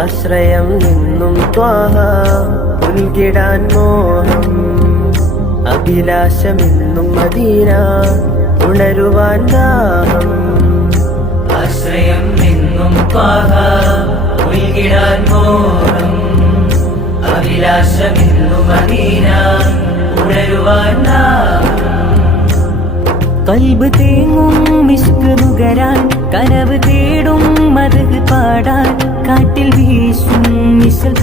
ആശ്രയം നിന്നും ത്വാഹ ഉൽകിടാൻ മോഹം. അഭിലാഷമെന്നും മദീന ഉണരുവാൻ ദാഹം. ആശ്രയം നിന്നും ത്വാഹ ഉൽകിടാൻ മോഹം. അഭിലാഷമെന്നും മദീന ഉണരുവാൻ ദാഹം. കൽബ് തേങ്ങും മിഷ്ക് നുകരാൻ കനവ് തേടും മതക് പാടാൻ കാട്ടിൽ വീശും മിശൽ